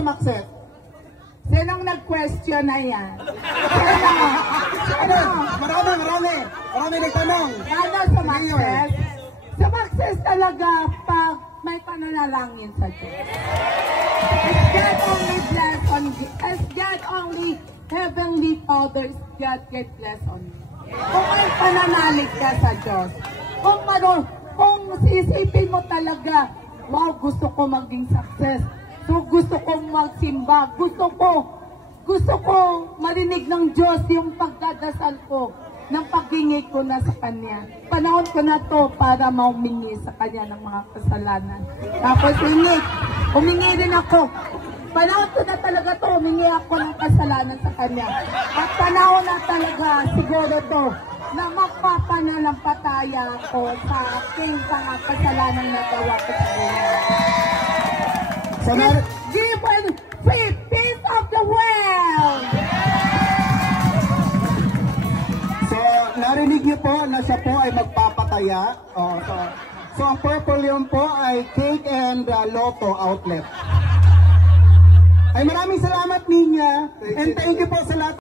sumakses? Sinong nag-question na yan? Marami nagtanong. Ano sumakses? Sumakses talaga pag may pananalangin sa Diyos. As God only heavenly fathers, God get bless on you. Kung may pananalig ka sa Diyos, kung sisipin mo talaga, wow, gusto ko maging success. So gusto kong magsimba, gusto ko marinig ng Diyos yung pagdadasal ko, ng paghingi ko na sa Kanya. Panahon ko na to para maumingi sa Kanya ng mga kasalanan. Tapos humingi rin ako. Panahon ko na talaga to, humingi ako ng kasalanan sa Kanya. At panahon na talaga siguro to, na magpapanalampataya ako sa aking mga kasalanan na gawa ko sa buhay. So, Give and free peace of the world! So, narinig niyo po na siya po ay magpapataya. So ang purple yun po ay Cake and Lotto Outlet. Ay maraming salamat, Ninya. And thank you po sa lahat.